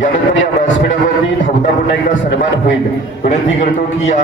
यानंतर या व्यासपीठावरती धावता पुन्हा एकदा सन्मान होईल. विनंती करतो की या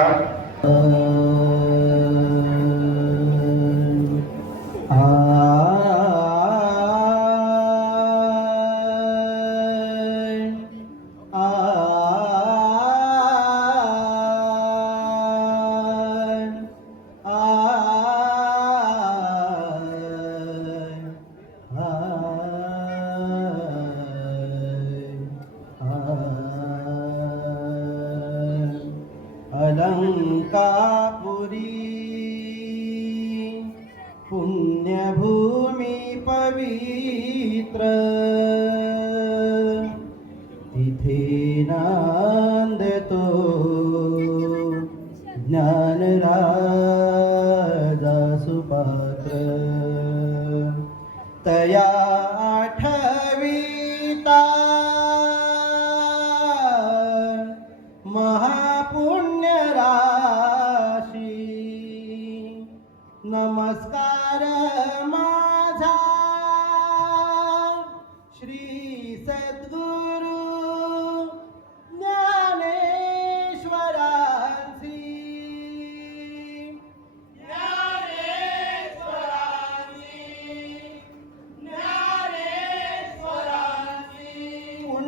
अलंकापुरी पुण्यभूमी पवित्र तिथे नांदतो ज्ञानराजा सुपात्र तया आठविता महापुण्य राशी नमस्कार माझा श्री सद्गुरु ज्ञानेश्वरांसी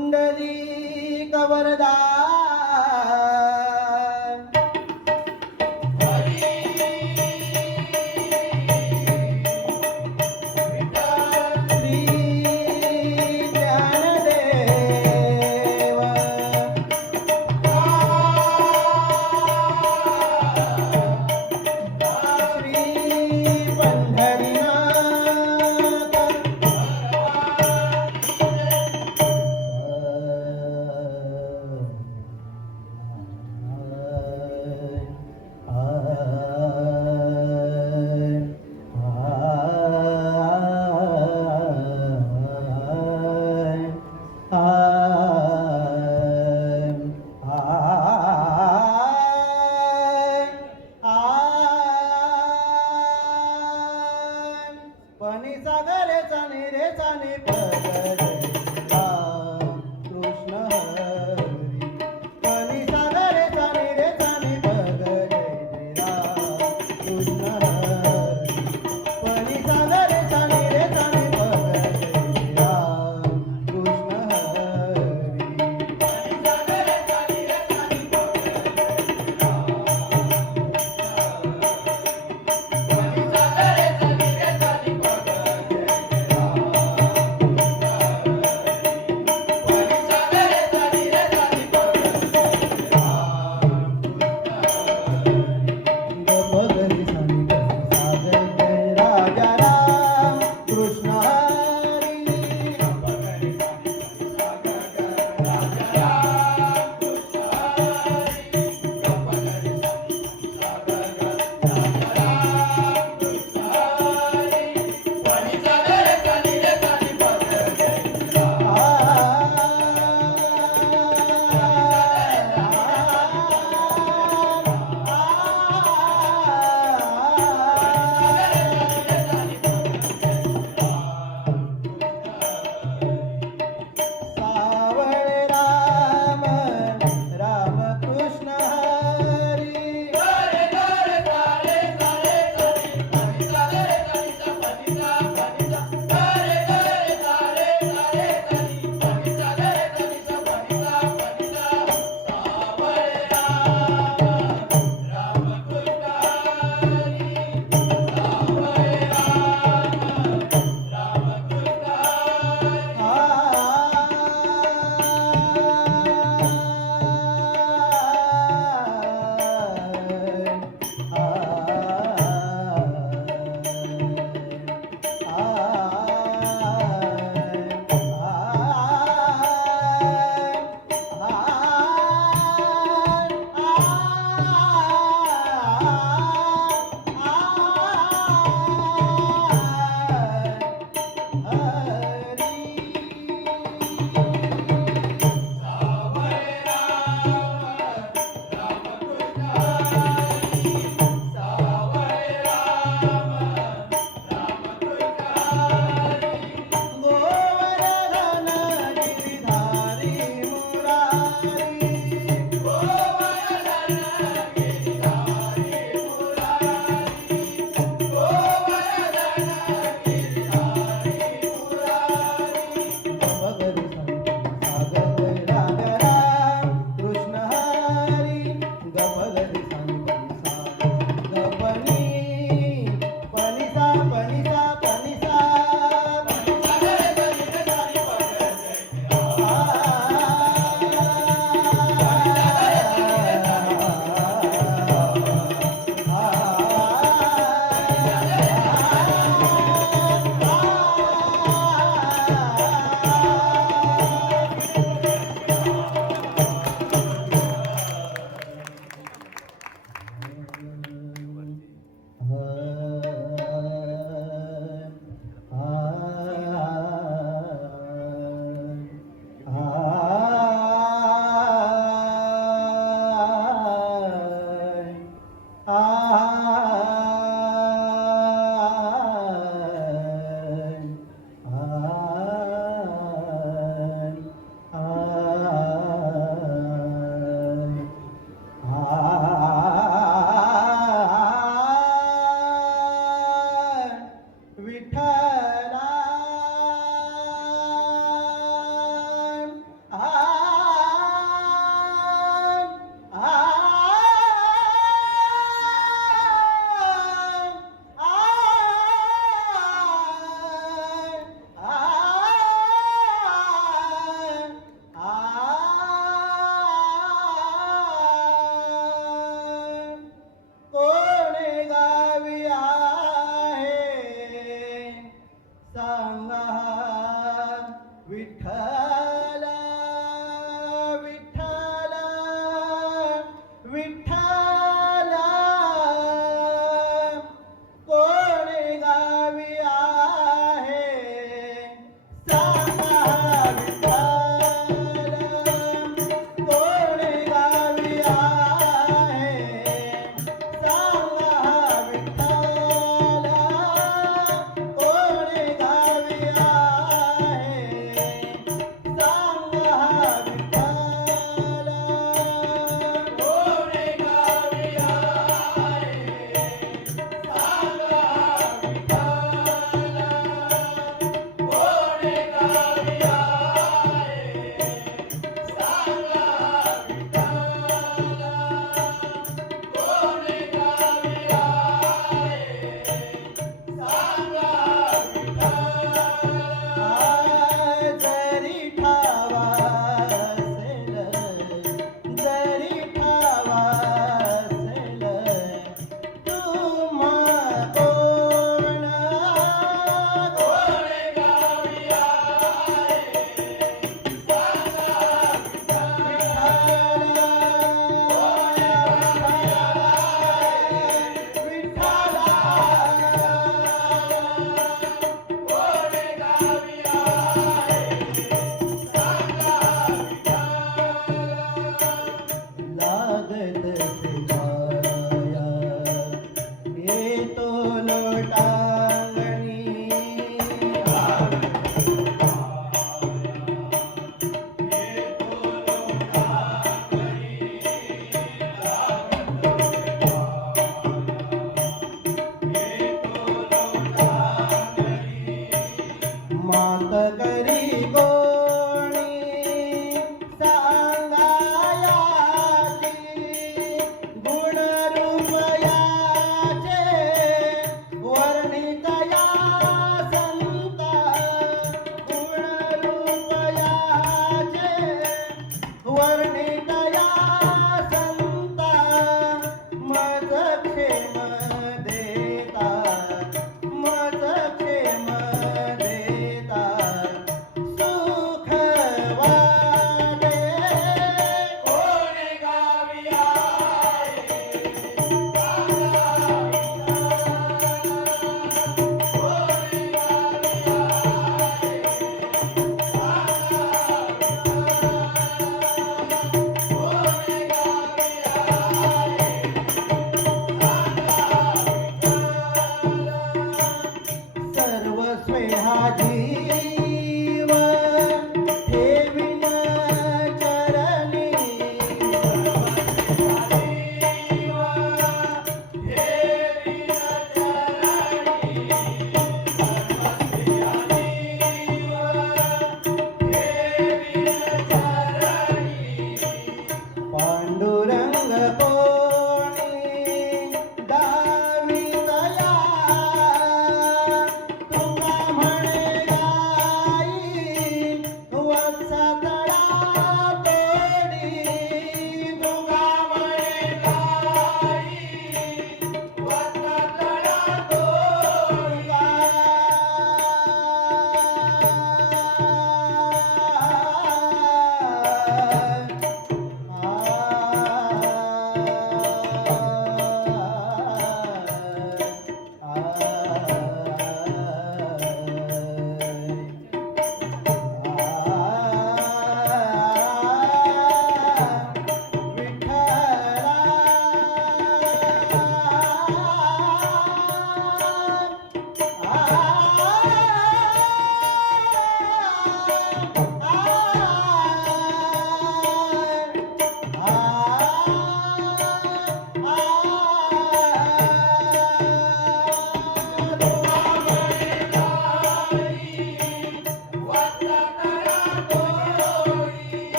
कुंडलिक वरदा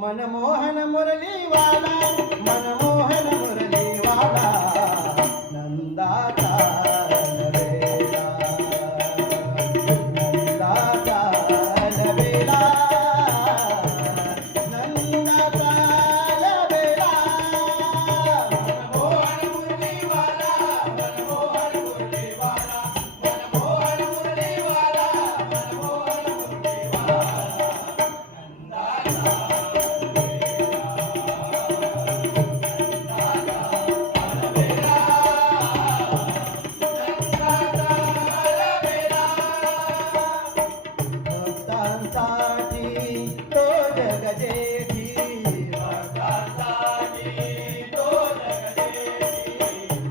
मनमोहन मुरलीवाला मनमोहन मुरलीवाला नंदाचा लवेला नंदाचा लवेला नंदाचा लवेला मनमोहन मुरलीवाला मनमोहन मुरलीवाला मनमोहन मुरलीवाला मनमोहन भक्तांसाठी तो जगजेठी भक्तांसाठी तो जगजेठी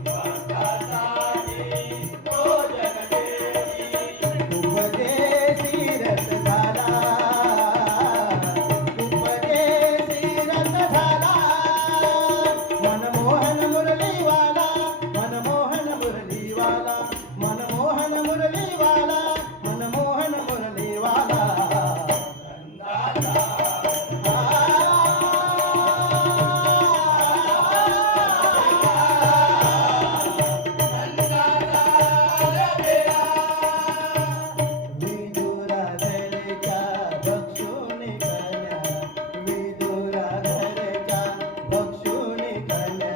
भक्तांसाठी तो जगजेठी उपदेशी रथ झाला उपदेशी रथ झाला मनमोहन मुरलीवाला मनमोहन मुरलीवाला मनमोहन मुरलीवाला मनमोहन मुरलीवाला विदुरा घरच्या भक्षुनी कन्या विदुरा घरच्या भक्षुनी कन्या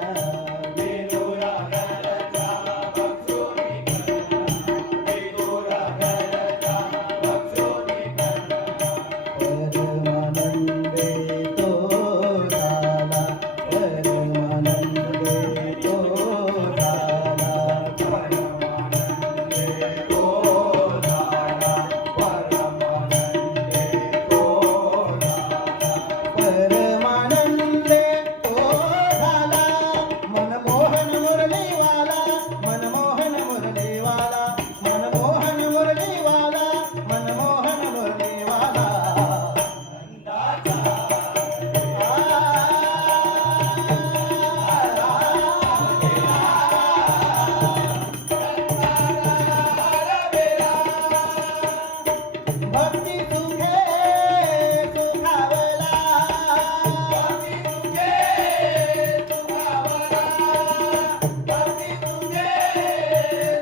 विदुरा घरच्या भक्षुनी कन्या विदुरा घरच्या भक्षुनी कन्या परमानंदे तो झाला परमानंदे तो झाला परमानंदे तो झाला परमानंदे तो झाला परमानंदे तो झाला मनमोहन मुरलीवाला मनमोहन मुरलीवाला मनमोहन मुरलीवाला मनमोहन मुरलीवाला भक्ती सुखे सुखावला भक्ती सुखे सुखावला भक्ती सुखे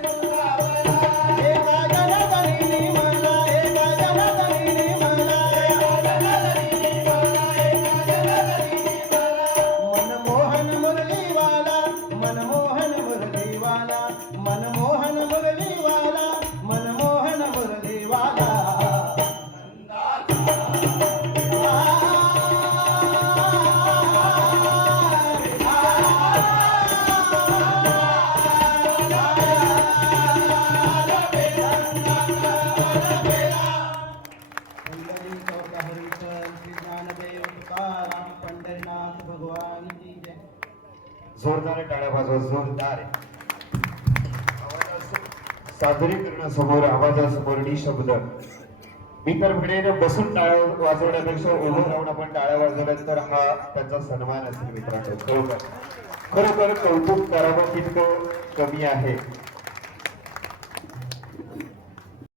सुखावला एका जनार्दनी मला एका जनार्दनी मला एका जनार्दनी मला एका जनार्दनी मला मनमोहन मुरलीवाला मनमोहन मुरलीवाला मनमोहन मुरलीवाला मनमोहन मुरलीवाला पंढरीनाथ भगवान की जय. जोरदार टाळ्या वाजवा जोरदार सादरीकरणासमोर आवाजासमोर शब्द मी तर म्हणेन बसून टाळ्या वाजवण्यापेक्षा उभं राहून आपण टाळ्या वाजवल्या तर हा त्यांचा सन्मान असेल मित्रांनो. खरोखर खरोखर कौतुक करावं तितकं कमी आहे.